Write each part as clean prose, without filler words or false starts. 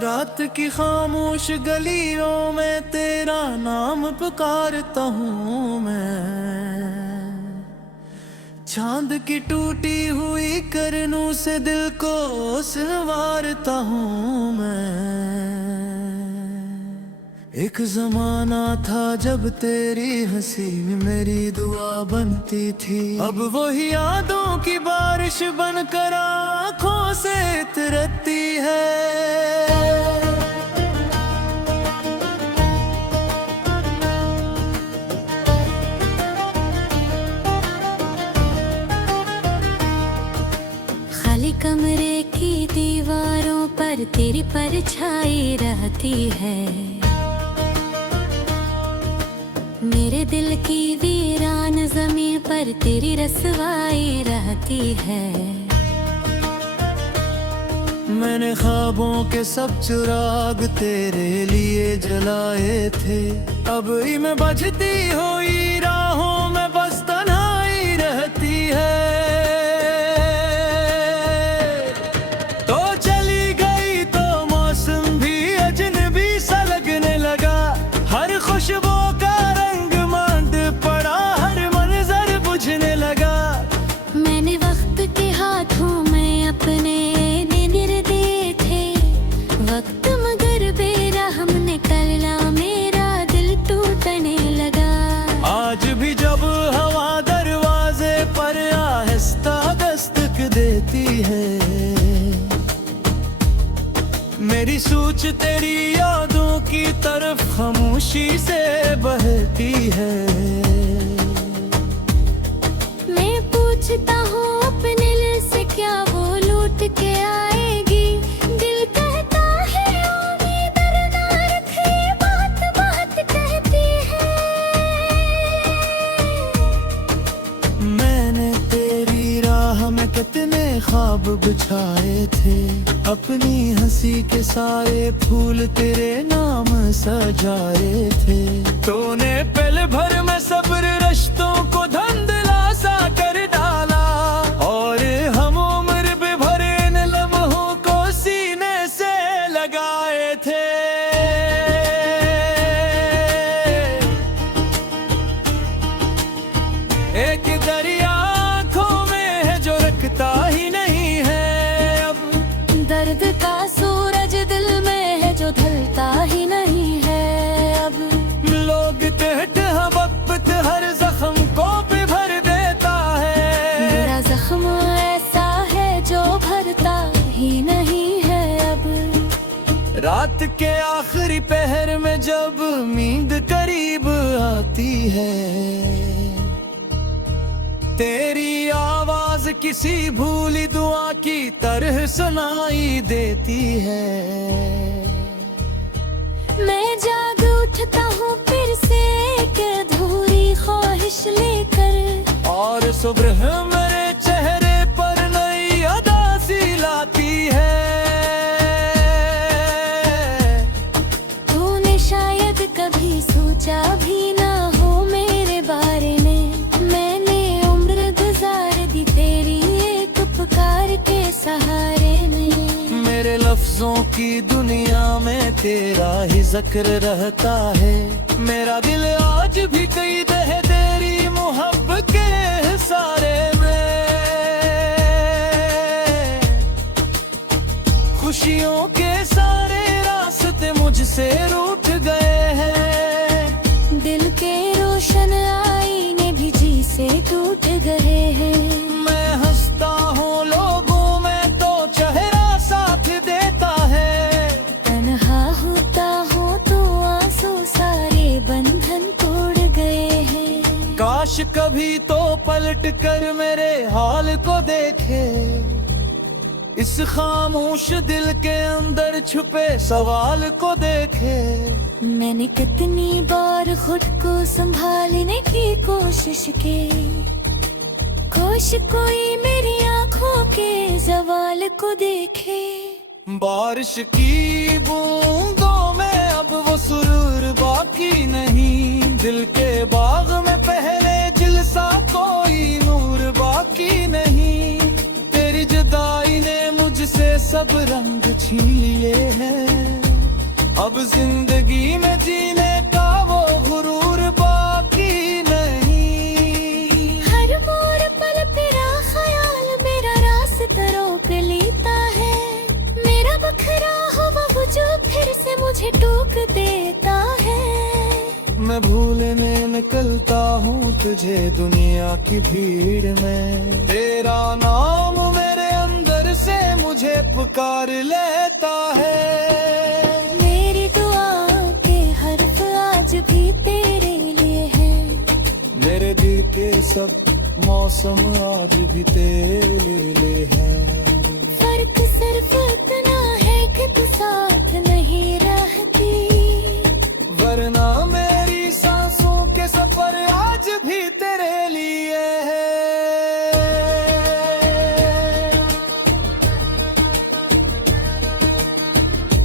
रात की खामोश गलियों में तेरा नाम पुकारता हूँ मैं। चांद की टूटी हुई करनों से दिल को संवारता हूँ मैं। एक जमाना था जब तेरी हंसी में मेरी दुआ बनती थी, अब वही यादों की बारिश बनकर आँखों से उतरती है। खाली कमरे की दीवारों पर तेरी परछाई रहती है। मेरे दिल की वीरान ज़मीं पर तेरी रसवाई रहती है। मैंने ख्वाबों के सब चिराग तेरे लिए जलाए थे, अब इनमें बजती हुई राहों में बस तन्हाई रहती है। तो चली गई तो मौसम भी अजनबी सा लगने लगा, हर खुशबू का रंग मांड पड़ा, हर मंजर बुझने लगा। मैंने वक्त के हाथों में अपने वक्त मगर बेरहम निकला, मेरा दिल टूटने लगा। आज भी जब हवा दरवाजे पर आहिस्ता दस्तक देती है, मेरी सोच तेरी यादों की तरफ खामोशी से बहती है। मैं पूछता हूँ अपने दिल से क्या वो लूट के आएगी, कितने ख्वाब बिछाए थे, अपनी हंसी के सारे फूल तेरे नाम सजाए थे। तूने पल भर में सब्र रिश्तों को धंधला सा कर डाला, और हम उम्र भर इन लम्हों को सीने से लगाए थे। एक दरिया ही नहीं है अब, दर्द का सूरज दिल में है जो ढलता ही नहीं है अब। लोग कहते हैं वक्त हर जख्म को भी भर देता है, मेरा जख्म ऐसा है जो भरता ही नहीं है अब। रात के आखिरी पहर में जब नींद करीब आती है, तेरी आवाज किसी भूली दुआ की तरह सुनाई देती है। मैं जाग उठता हूँ फिर से एक अधूरी ख्वाहिश लेकर, और सुबह मेरे चेहरे पर नई अदा सी लाती है। तूने शायद कभी सोचा भी ना हो मेरे बारे में, तेरी एक पुकार के सहारे में। मेरे लफ्जों की दुनिया में तेरा ही जिक्र रहता है, मेरा दिल आज भी कई दह तेरी मोहब्बत के सारे में। खुशियों के सारे रास्ते मुझसे रूठ गए हैं, दिल के रोशन आईने भी जी से टूट गए हैं। काश कभी तो पलट कर मेरे हाल को देखे, इस खामोश दिल के अंदर छुपे सवाल को देखे। मैंने कितनी बार खुद को संभालने की कोशिश की, काश कोई मेरी आंखों के जवाल को देखे। बारिश की बूंदों में अब वो सुरूर बाकी नहीं, दिल के बाग में पहले जिल्सा कोई नूर बाकी नहीं। तेरी जुदाई ने मुझसे सब रंग छीन लिए हैं। अब जिंदगी में जीने का वो गुरूर बाकी नहीं। हर मोड़ पर तेरा ख्याल मेरा रास्ता रोक लेता है। मेरा बखरा हुआ वजूद फिर से मुझे टोक देता है। मैं भूलने निकलता हूँ तुझे दुनिया की भीड़ में। तेरा नाम मेरे अंदर से मुझे पुकार लेता है। मेरी दुआ के हर्फ आज भी तेरे लिए हैं। मेरे दिल के सब मौसम आज भी तेरे लिए हैं। फर्क सिर्फ इतना है कि तू साथ नहीं रहती, वरना मेरी सांसों के सफर आज भी तेरे लिए है।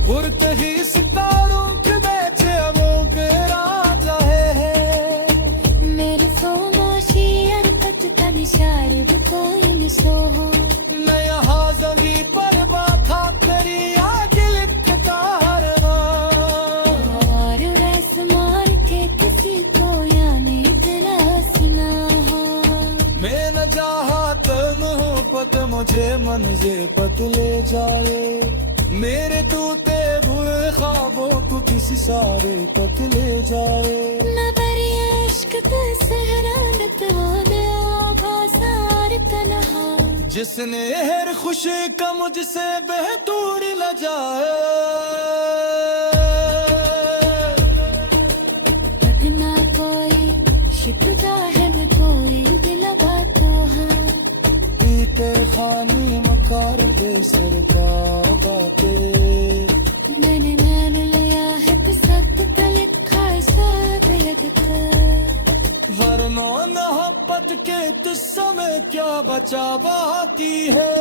उड़ते ही सितारों के बेच अब के राजा है। मेरी खामोशी हरकत का निशार कोई निशो हो। मैं यहाँ जमी पर बाथा तेरी आज लिखता रहना। और रस मार के किसी को यानी दिलासना हो। मैं न चाहत मोहब्बत मुझे मंजे पत ले जाए। मेरे तूते बुरे ख्वाबों को किसी सारे पत ले जाए। न बरी इश्क ते सहरानत हो दे बाजार तन्हा। जिसने हर खुशी का मुझसे बेहतूर न जाए। ना कोई शिकवा है मैं कोई दिल बातों हाँ। पीते खानी मकार बेसर का बातें। मैंने नैन लिया है कसक का लिखा साथ यदका। वरना मोहब्बत के तुस्सों में क्या बचा बाती है।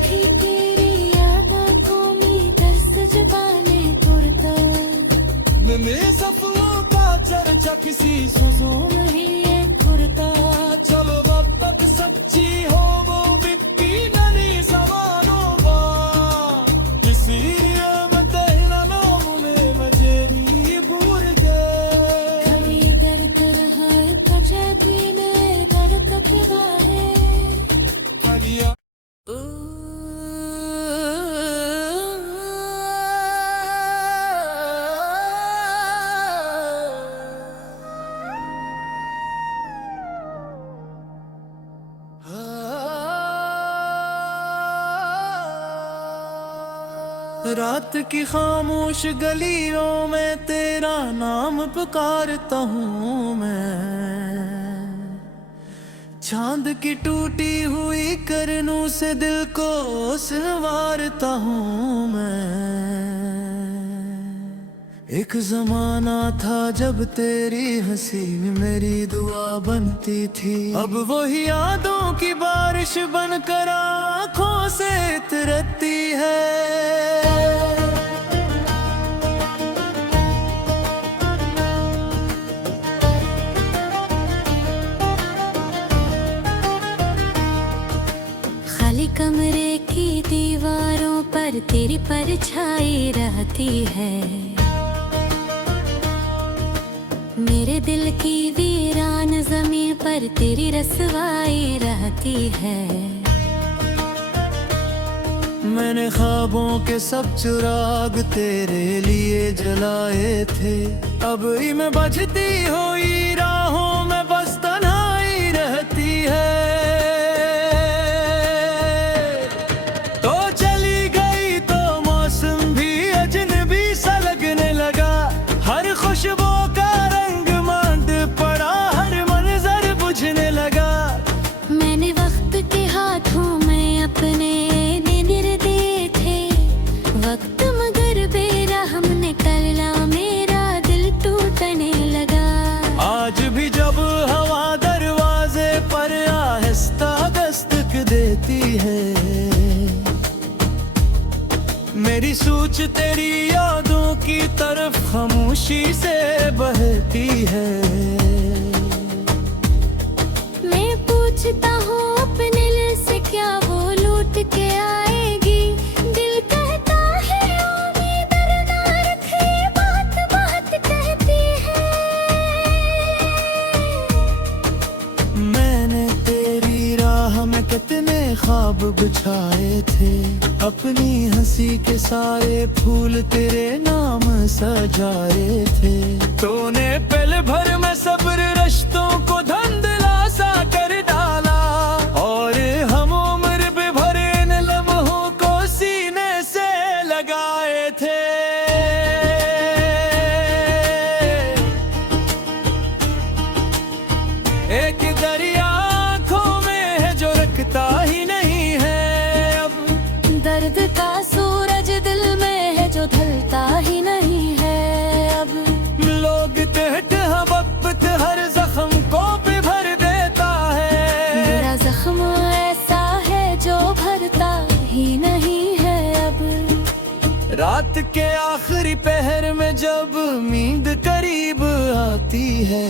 थी तेरी यादों को मी दर्द जबाने तुरता। मैं सफलों का चर्चा किसी सुजून नहीं है खुरता। चलो अब तक सच्ची हो वो बिकती नहीं समानों बा। किसी नियमत न लोने मजेरी भूल गए। कभी दर्द रहा है तजबी में दर्द कपड़ा है। हरिया रात की खामोश गलियों में तेरा नाम पुकारता हूँ मैं। चांद की टूटी हुई करनों से दिल को संवारता हूँ मैं। एक जमाना था जब तेरी हंसी मेरी दुआ बनती थी। अब वही यादों की बारिश बनकर आँखों से उतरती है। खाली कमरे की दीवारों पर तेरी परछाई रहती है। मेरे दिल की वीरान जमीन पर तेरी रसवाई रहती है। मैंने ख्वाबों के सब चिराग तेरे लिए जलाए थे। अब इनमें बजती हुई राहों में बस तन्हाई रहती है। तो चली गई तो मौसम भी अजनबी सा लगने लगा। हर खुशबू का रंग मांड पड़ा, हर मंजर बुझने लगा। मैंने वक्त के हाथों में अपने वक्त मगर बेरहम निकला, मेरा दिल टूटने लगा। आज भी जब हवा दरवाजे पर आहिस्ता दस्तक देती है। मेरी सोच तेरी यादों की तरफ खामोशी से बहती है। मैं पूछता हूँ अपने दिल से क्या वो लौट के आएगी। ख्वाब बिछाए थे, अपनी हंसी के सारे फूल तेरे नाम सजाए थे। तूने पल भर में सब्र रिश्तों को धुंधला सा कर डाला, और हम उम्र भी भर इन लम्हों को सीने से लगाए थे। एक दरिया आँखों में है जो रखता ही नहीं है अब, दर्द का सूरज दिल में है जो ढलता ही नहीं है अब। लोग कहते हैं वक्त हर जख्म को भी भर देता है, मेरा जख्म ऐसा है जो भरता ही नहीं है अब। रात के आखिरी पहर में जब नींद करीब आती है,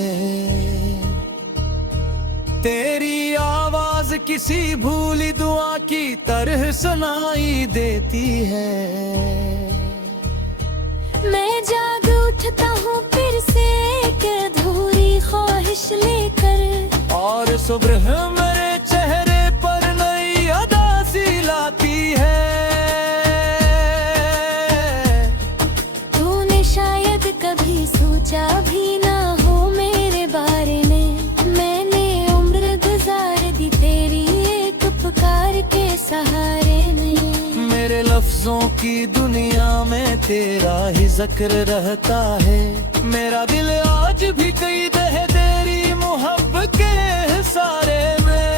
तेरी आवाज किसी भूली दुआ की तरह सुनाई देती है। मैं जाग उठता हूँ फिर से एक अधूरी ख्वाहिश लेकर, और सुबह मेरे चेहरे पर नई अदा सी लाती है। तूने शायद कभी सोचा भी ना हो मेरे बारे में, मैंने उम्र गुजार दी तेरी एक पुकार के सहारे में। मेरे लफ्जों की दुनिया में तेरा ही जिक्र रहता है, मेरा दिल आज भी कई दह तेरी मोहब्बत के सारे में।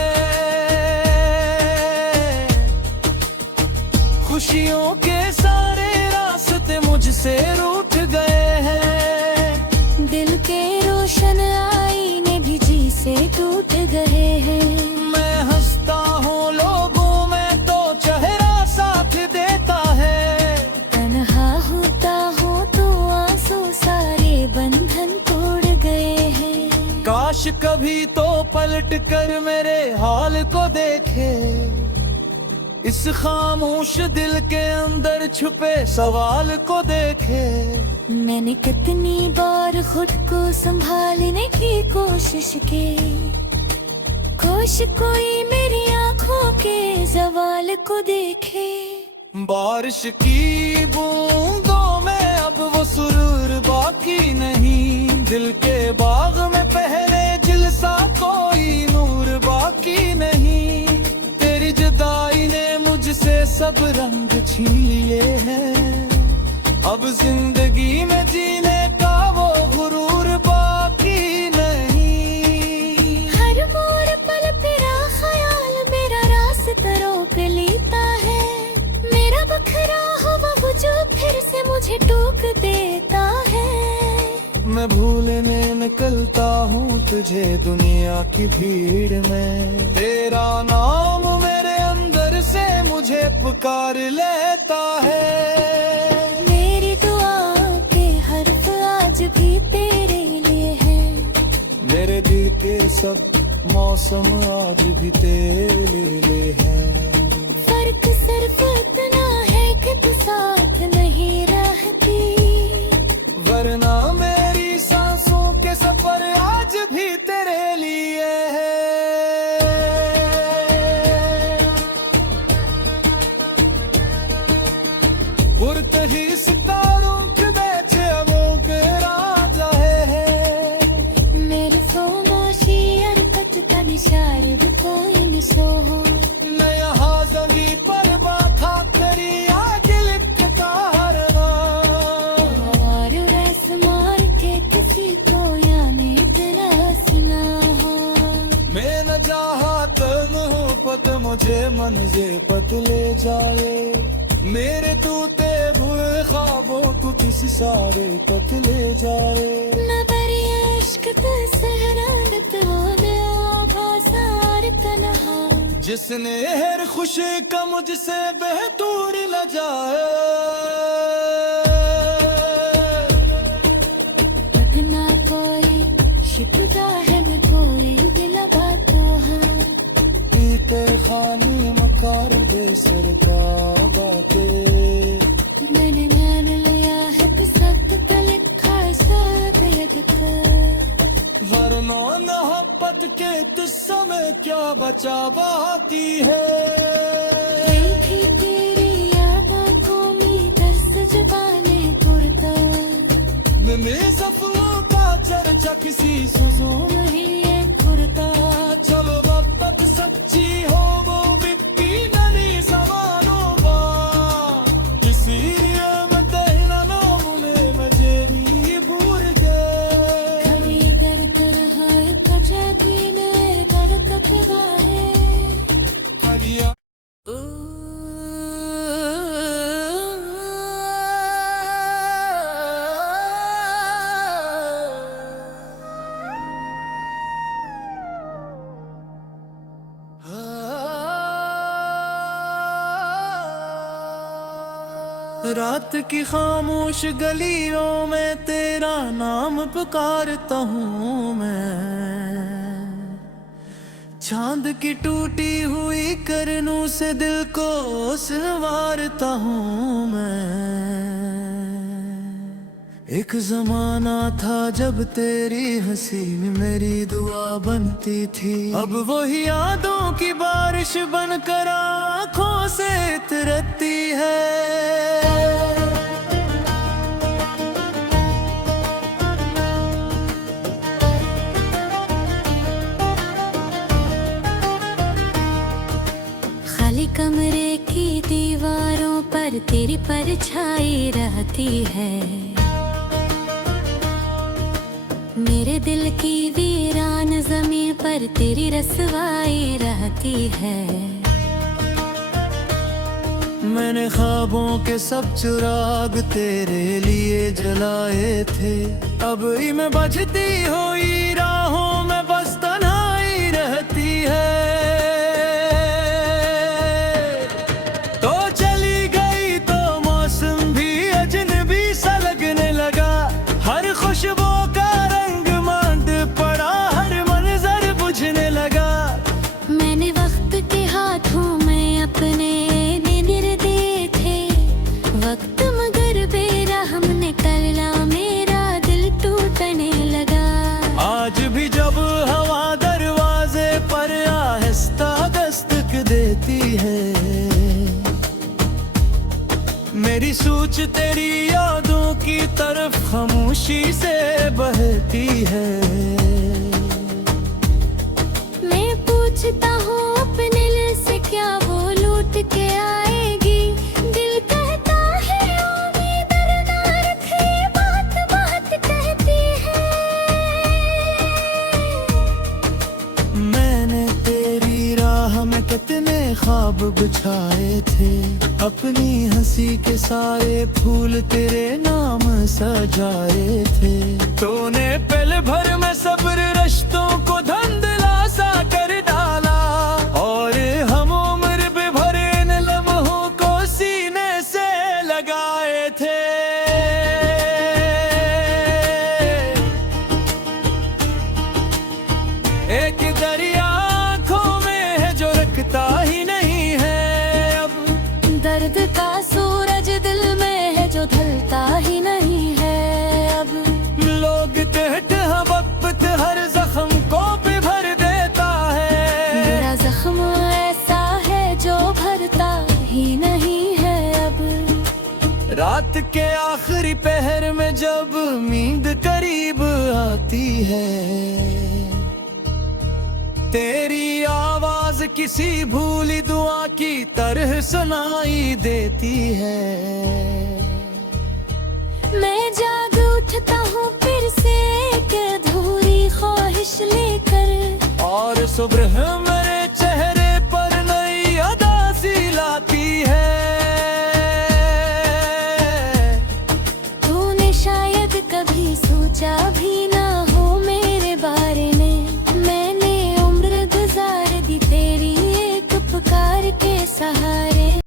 खुशियों के सारे रास्ते मुझसे रूठ गए हैं, दिल के रोशन आईने भी जी से टूट गए हैं। मैं हंसता हूँ लोगों में तो चेहरा साथ देता है, तन्हा होता हूँ तो आंसू सारे बंधन तोड़ गए हैं। काश कभी तो पलट कर मेरे हाल को देखे, इस खामोश दिल के अंदर छुपे सवाल को देखे। मैंने कितनी बार खुद को संभालने की कोशिश की, कोश कोई मेरी आंखों के जवाल को देखे। बारिश की बूंदों में अब वो सुरूर बाकी नहीं, दिल के बाग में पहले जिलसा कोई नूर बाकी नहीं। तेरी जुदाई ने मुझसे सब रंग छीन लिए हैं, अब जिंदगी में जीने का वो गुरूर बाकी नहीं। हर मोड़ पल तेरा ख्याल मेरा रास्ता रोक लेता है, मेरा बखरा हुआ वजूद फिर से मुझे टोक देता है। मैं भूलने निकलता हूँ तुझे दुनिया की भीड़ में, तेरा नाम मेरे अंदर से मुझे पुकार लेता है। मेरी दुआ के हर्फ आज भी तेरे लिए हैं, मेरे दिल के सब मौसम आज भी तेरे लिए हैं। फर्क सिर्फ इतना है कि तू साथ नहीं रहती, वरना मेरी सांसों के सफर आज भी तेरे लिए है। पुरतही सितारों के बेचे अबों के राजा है, मेरे खामोशी हरकत का निशार कोई न सो हो। मैं यहाँ जमी पर बाखा करी आज लिखता हरवा, और रस मार के किसी को यानी तेरा सुना हो। मैं न चाहत मोहब्बत मुझे मंजे पत ले जाए, मेरे तूते भूल ख्वाबों को किस सारे कत ले जाए। न बरी इश्क ते सहरानत हो गया भासार तन्हा, जिसने हर खुशी का मुझसे बेहतूर न जाए। ना कोई शिकवा है न कोई गिला बातो है, पीते खानी मकार बेसर का बाते। मैंने नैन लिया है कसत का लिखा साथ यद कर, वरना मोहब्बत रात के तुस्सा में क्या बचा बाती है। देखी तेरी याद आंखों में दर्द जबाने पुरता में सफलों का चर्चा किसी सुजों में ही ये खुरता चलो मोहब्बत सच्ची हो वो बिकती नहीं जमानों बा किसी नियमत नाम में मुझे भी भूल गए कभी दर्द रहा कचा ने दर्द कतरा है हरिया रात की खामोश गलियों में तेरा नाम पुकारता हूँ मैं, चांद की टूटी हुई करनों से दिल को संवारता हूँ मैं। एक जमाना था जब तेरी हंसी में मेरी दुआ बनती थी, अब वही यादों की बारिश बनकर आँखों से उतरती है। खाली कमरे की दीवारों पर तेरी परछाई रहती है, मेरे दिल की वीरान जमीन पर तेरी रसवाई रहती है। मैंने ख्वाबों के सब चिराग तेरे लिए जलाए थे, अब इनमें बजती हुई राहों में बस तन्हाई रहती है। तो चली गई तो मौसम भी अजनबी सा लगने लगा, हर खुशबू का रंग मांद पड़ा, हर मंजर बुझने लगा। मैंने वक्त के हाथों में अपने वक्त मगर बेरहम निकला, मेरा दिल टूटने लगा। आज भी जब हवा दरवाजे पर आहिस्ता दस्तक देती है, मेरी सोच तेरी यादों की तरफ खामोशी से बहती है। मैं पूछता हूँ अपने दिल से क्या वो लूट के आएगी, दिल कहता है उम्मीद ना रखे, बात बात कहती है। मैंने तेरी राह में कितने ख्वाब बिछाए थे, अपनी हंसी के सारे फूल तेरे नाम सजाए थे। तूने पल भर में सब्र रिश्तों को धंधला सा कर डाला, और हम उम्र भी भर इन लम्हों को सीने से लगाए थे। एक दरिया आँखों में है जो रखता ही नहीं है अब, दर्द का सूरज दिल में है जो ढलता ही नहीं है अब। लोग कहते हैं वक्त हर जख्म को भी भर देता है, मेरा जख्म ऐसा है जो भरता ही नहीं है अब। रात के आखिरी पहर में जब नींद करीब आती है, तेरी आवाज किसी भूली दुआ की तरह सुनाई देती है। मैं जाग उठता हूँ फिर से एक अधूरी ख्वाहिश लेकर, और सुबह में